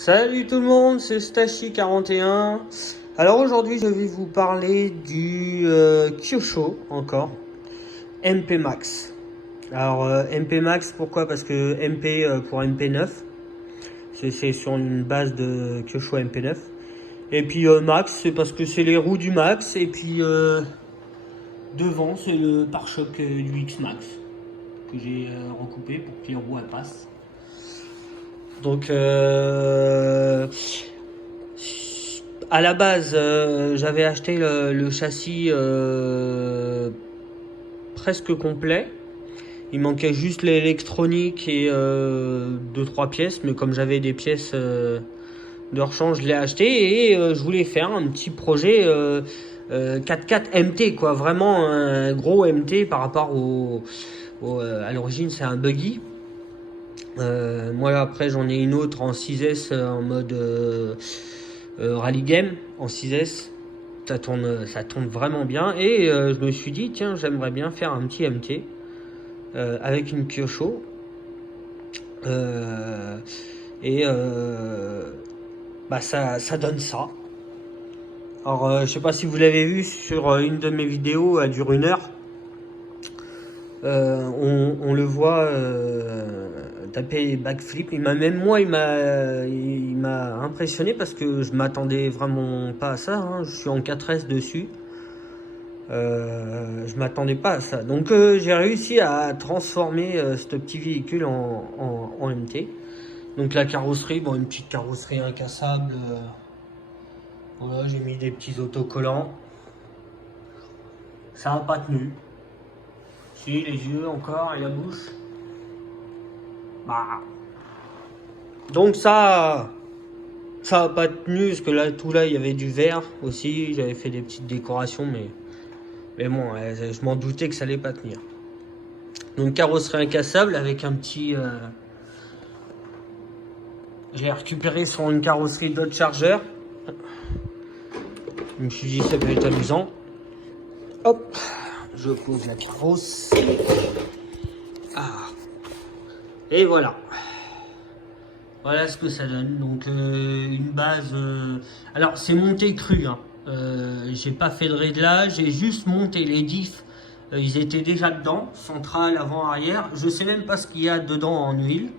Salut tout le monde, c'est Stachi41. Alors aujourd'hui je vais vous parler du Kyosho encore, MP Max. Alors MP Max pourquoi? Parce que MP pour MP9, c'est sur une base de Kyosho MP9. Et puis Max c'est parce que c'est les roues du Max. Et puis devant c'est le pare-choc du X Max que j'ai recoupé pour que les roues elles passent. Donc à la base, j'avais acheté le châssis presque complet. Il manquait juste l'électronique et 2-3 pièces, mais comme j'avais des pièces de rechange, je l'ai acheté et je voulais faire un petit projet 4x4 MT, quoi, vraiment un gros MT par rapport à l'origine c'est un buggy. Moi après j'en ai une autre en 6S en mode rally game en 6S. Ça tourne vraiment bien et je me suis dit tiens j'aimerais bien faire un petit MT avec une Kyosho et ça donne ça. Alors je sais pas si vous l'avez vu sur une de mes vidéos, elle dure 1 heure. On le voit taper backflip. Il m'a impressionné parce que je m'attendais vraiment pas à ça. Hein. Je suis en 4S dessus. Je m'attendais pas à ça. Donc j'ai réussi à transformer ce petit véhicule en MT. Donc la carrosserie, bon, une petite carrosserie incassable. Voilà, j'ai mis des petits autocollants. Ça n'a pas tenu. Si, les yeux encore et la bouche. Bah. Donc ça a pas tenu parce que là il y avait du verre aussi. J'avais fait des petites décorations, mais bon, je m'en doutais que ça allait pas tenir. Donc carrosserie incassable avec un petit. J'ai récupéré sur une carrosserie Dodge Charger. Je me suis dit ça peut être amusant. Hop, je pose la carrosse. Ah. Et voilà. Voilà ce que ça donne. Donc une base. Alors c'est monté cru. Hein. J'ai pas fait de réglage. J'ai juste monté les diffs. Ils étaient déjà dedans, centrale, avant, arrière. Je sais même pas ce qu'il y a dedans en huile.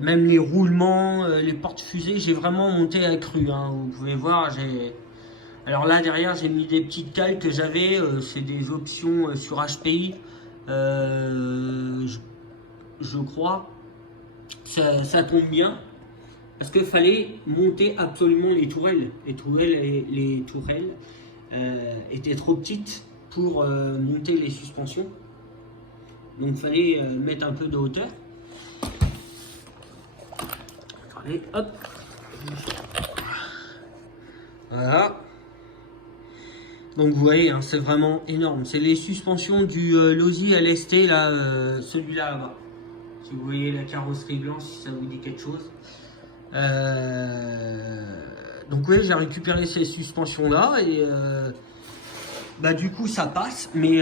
Même les roulements, les portes-fusées, j'ai vraiment monté à cru. Hein. Vous pouvez voir. Alors là derrière j'ai mis des petites cales que j'avais. C'est des options sur HPI. Je crois. Ça tombe bien parce qu'il fallait monter absolument les tourelles. Les tourelles étaient trop petites pour monter les suspensions. Donc il fallait mettre un peu de hauteur. Allez, hop. Voilà. Donc vous voyez, hein, c'est vraiment énorme. C'est les suspensions du Losi LST, là, celui-là là-bas. Si vous voyez la carrosserie blanche, si ça vous dit quelque chose. Donc oui, j'ai récupéré ces suspensions là et du coup ça passe, mais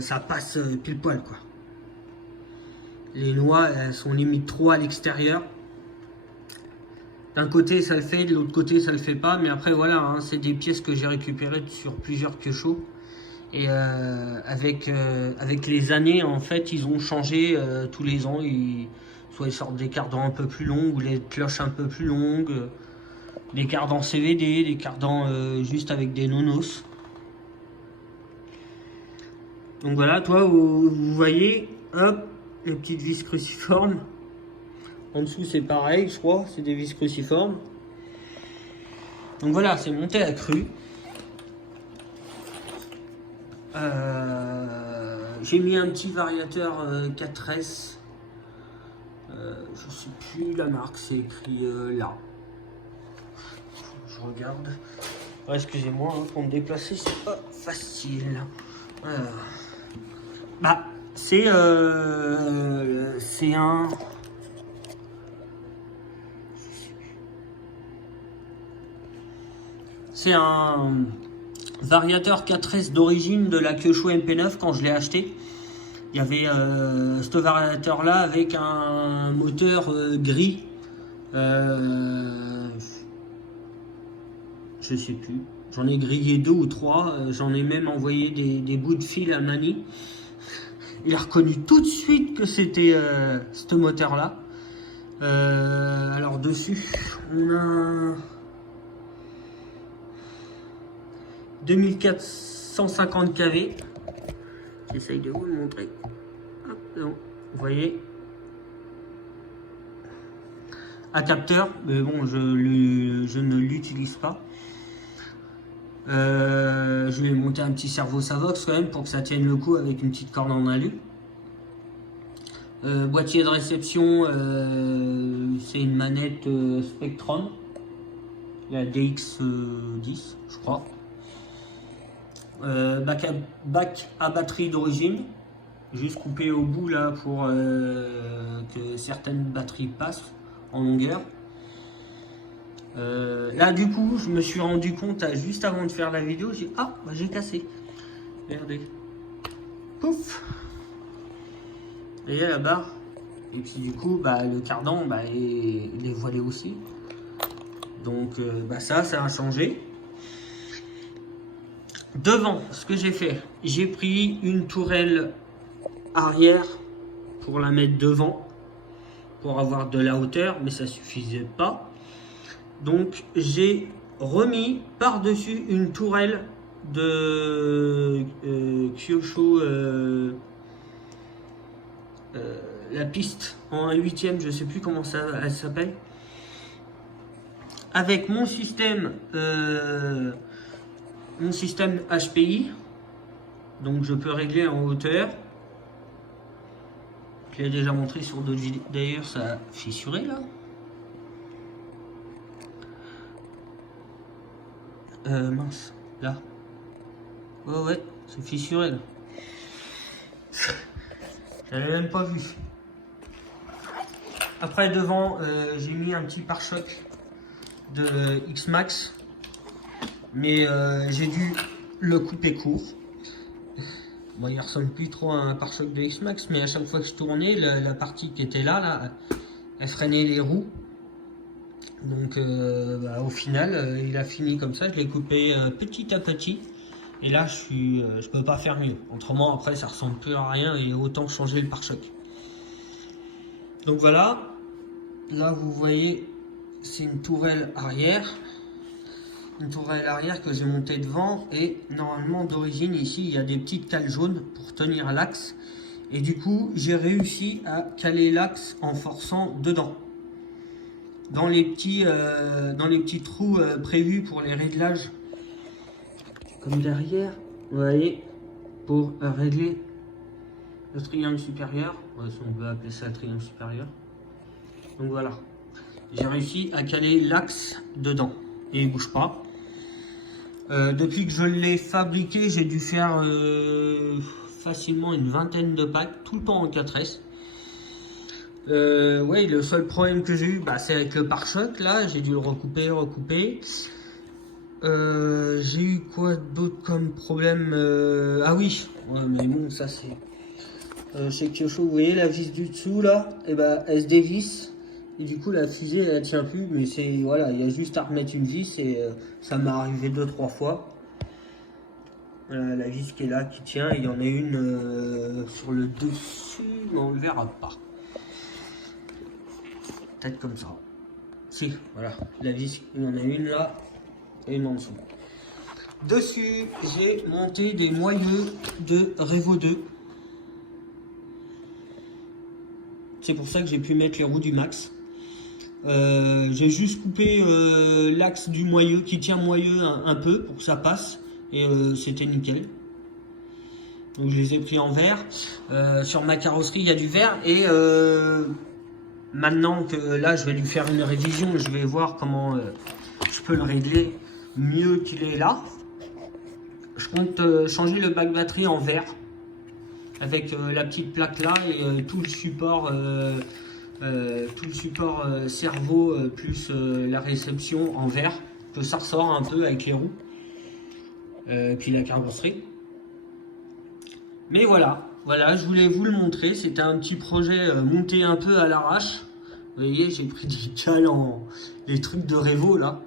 ça passe pile poil quoi. Les noix elles sont limite trop à l'extérieur. D'un côté ça le fait, de l'autre côté ça le fait pas, mais après voilà, hein, c'est des pièces que j'ai récupérées sur plusieurs Kyosho. Et avec les années, en fait, ils ont changé tous les ans. Soit ils sortent des cardans un peu plus longues, ou les cloches un peu plus longues, des cardans CVD, des cardans juste avec des nonos. Donc voilà, vous voyez, hop, les petites vis cruciformes. En dessous, c'est pareil, je crois, c'est des vis cruciformes. Donc voilà, c'est monté à cru. J'ai mis un petit variateur 4S. Je sais plus la marque, c'est écrit là. Je regarde. Ouais, excusez-moi, hein, pour me déplacer, c'est pas facile. C'est un. C'est un variateur 4S d'origine de la Kyosho MP9 quand je l'ai acheté. Il y avait ce variateur là avec un moteur gris. Je sais plus. J'en ai grillé 2 ou 3. J'en ai même envoyé des bouts de fil à Mani. Il a reconnu tout de suite que c'était ce moteur là. Alors dessus, on a 2450 kV. J'essaye de vous le montrer. Hop, non, vous voyez. Un capteur, mais bon, je ne l'utilise pas. Je vais monter un petit servo Savox quand même pour que ça tienne le coup avec une petite corde en alu. Boîtier de réception, c'est une manette Spectrum, la DX10 je crois. Bac à batterie d'origine, juste coupé au bout là pour que certaines batteries passent en longueur. Là du coup je me suis rendu compte juste avant de faire la vidéo, j'ai cassé, regardez, pouf, et la barre, et puis du coup le cardan il est voilé aussi, donc ça a changé. Devant, ce que j'ai fait, j'ai pris une tourelle arrière pour la mettre devant pour avoir de la hauteur, mais ça suffisait pas. Donc j'ai remis par-dessus une tourelle de Kyosho, la piste en 1/8, je sais plus comment elle s'appelle, avec mon système HPI, donc je peux régler en hauteur. Je l'ai déjà montré sur d'autres vidéos, d'ailleurs ça a fissuré là. Mince, là. Ouais, c'est fissuré là. J'avais même pas vu. Après devant, j'ai mis un petit pare-choc de X-Max, mais j'ai dû le couper court. Bon, il ressemble plus trop à un pare-choc de X-Max, mais à chaque fois que je tournais, la partie qui était là, elle freinait les roues. Donc au final il a fini comme ça, je l'ai coupé petit à petit, et là je peux pas faire mieux. Autrement après ça ressemble plus à rien et autant changer le pare-choc. Donc voilà, là vous voyez c'est une tourelle arrière que j'ai montée devant, et normalement d'origine ici il y a des petites cales jaunes pour tenir l'axe, et du coup j'ai réussi à caler l'axe en forçant dedans. Dans les petits trous prévus pour les réglages, comme derrière, vous voyez, pour régler le triangle supérieur, si on peut appeler ça le triangle supérieur. Donc voilà, j'ai réussi à caler l'axe dedans et il ne bouge pas. Depuis que je l'ai fabriqué, j'ai dû faire facilement une vingtaine de packs, tout le temps en 4S. Ouais, le seul problème que j'ai eu, c'est avec le pare-choc. Là, j'ai dû le recouper. J'ai eu quoi d'autre comme problème? Ah oui, ouais, mais bon, ça c'est chez Kyosho. Vous voyez la vis du dessous là, et elle se dévisse, et du coup la fusée elle tient plus. Mais c'est voilà, il y a juste à remettre une vis, et ça m'est arrivé 2-3 fois. La vis qui est là, qui tient, il y en a une sur le dessus, mais on le verra pas. Peut-être comme ça. Si, voilà, la vis, il y en a une là et une en dessous. Dessus, j'ai monté des moyeux de Revo 2. C'est pour ça que j'ai pu mettre les roues du max. J'ai juste coupé l'axe du moyeu qui tient moyeu un peu pour que ça passe, et c'était nickel. Donc je les ai pris en verre. Sur ma carrosserie, il y a du verre, et maintenant que là je vais lui faire une révision, je vais voir comment je peux le régler mieux qu'il est là. Je compte changer le bac batterie en verre avec la petite plaque là, et tout le support cerveau plus la réception en verre, que ça ressort un peu avec les roues, puis la carrosserie. Mais voilà, Voilà, je voulais vous le montrer. C'était un petit projet monté un peu à l'arrache. Vous voyez, j'ai pris des cales en... les trucs de Revo là.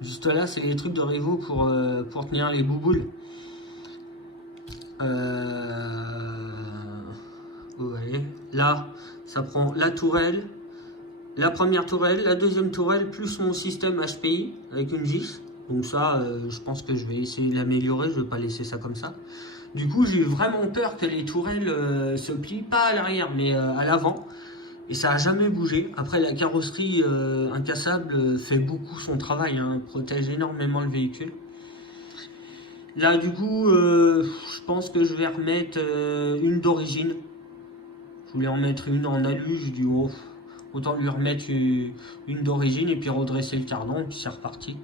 Juste là, c'est les trucs de Revo pour tenir les bouboules. Vous voyez, là, ça prend la tourelle, la première tourelle, la deuxième tourelle, plus mon système HPI avec une vis. Donc ça, je pense que je vais essayer de l'améliorer, je ne vais pas laisser ça comme ça. Du coup, j'ai vraiment peur que les tourelles se plient, pas à l'arrière, mais à l'avant. Et ça n'a jamais bougé. Après, la carrosserie incassable fait beaucoup son travail, hein, protège énormément le véhicule. Là, du coup, je pense que je vais remettre une d'origine. Je voulais en mettre une en alu, j'ai dit oh, autant lui remettre une d'origine et puis redresser le cardan, et puis c'est reparti.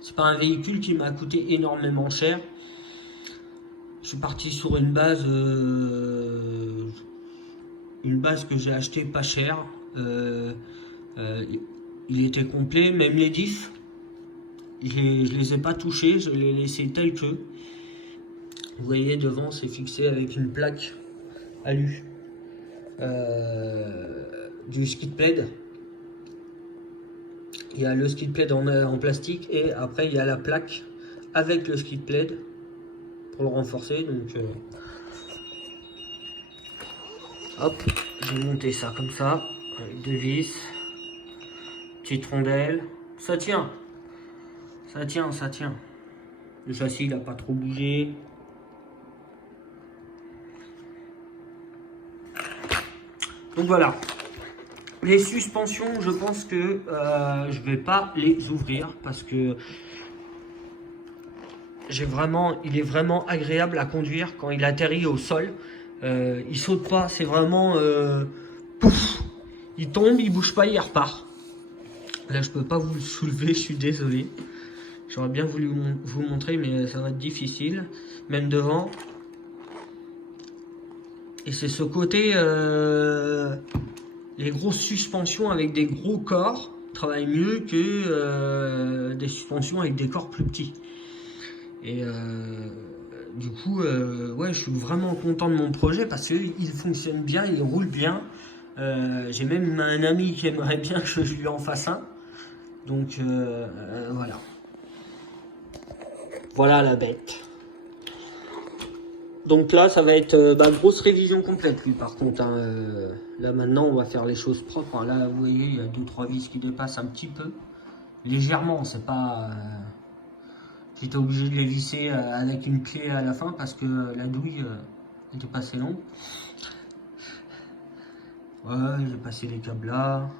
C'est pas un véhicule qui m'a coûté énormément cher. Je suis parti sur une base que j'ai acheté pas cher. Il était complet, même les diffs. Je les ai pas touchés, je les ai laissés tels que. Vous voyez, devant, c'est fixé avec une plaque alu. Du skid plate. Il y a le skid plate en plastique et après il y a la plaque avec le skid plate pour le renforcer. Donc hop, j'ai monté ça comme ça avec deux vis, petite rondelle. Ça tient, ça tient, ça tient. Le châssis il n'a pas trop bougé. Donc voilà, les suspensions, je pense que je vais pas les ouvrir parce que il est vraiment agréable à conduire quand il atterrit au sol. Il saute pas, c'est vraiment pouf, il tombe, il bouge pas, il repart. Là, je peux pas vous le soulever, je suis désolé. J'aurais bien voulu vous montrer, mais ça va être difficile, même devant. Et c'est ce côté, les grosses suspensions avec des gros corps travaillent mieux que des suspensions avec des corps plus petits. Et du coup, ouais, je suis vraiment content de mon projet parce qu'il fonctionne bien, il roule bien. J'ai même un ami qui aimerait bien que je lui en fasse un. Donc voilà. Voilà la bête. Donc là, ça va être grosse révision complète, lui, par contre. Hein, là, maintenant, on va faire les choses propres. Hein. Là, vous voyez, il y a 2-3 vis qui dépassent un petit peu. Légèrement, c'est pas... J'étais obligé de les visser avec une clé à la fin parce que la douille était pas assez longue. Ouais, j'ai passé les câbles là.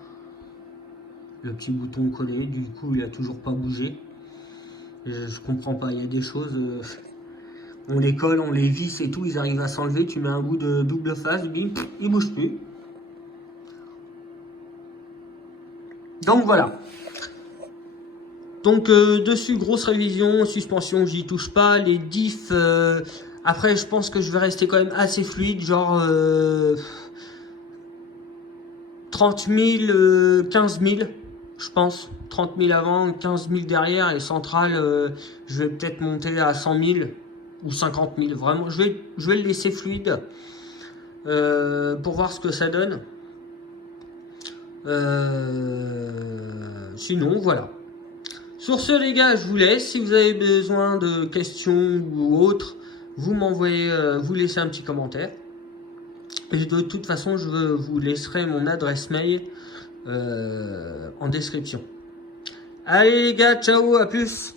Le petit bouton collé, du coup, il a toujours pas bougé. Je comprends pas, il y a des choses... on les colle, on les visse et tout, ils arrivent à s'enlever. Tu mets un bout de double face, bim, il bouge plus. Donc voilà. Donc dessus, grosse révision, suspension, j'y touche pas. Les diffs, après je pense que je vais rester quand même assez fluide, genre 30 000, 15 000, je pense. 30 000 avant, 15 000 derrière, et centrale, je vais peut-être monter à 100 000 ou 50 000. Vraiment, je vais le laisser fluide pour voir ce que ça donne. Sinon, voilà. Sur ce, les gars, je vous laisse. Si vous avez besoin de questions ou autres, vous m'envoyez, vous laissez un petit commentaire. Et de toute façon, je vous laisserai mon adresse mail en description. Allez les gars, ciao, à plus.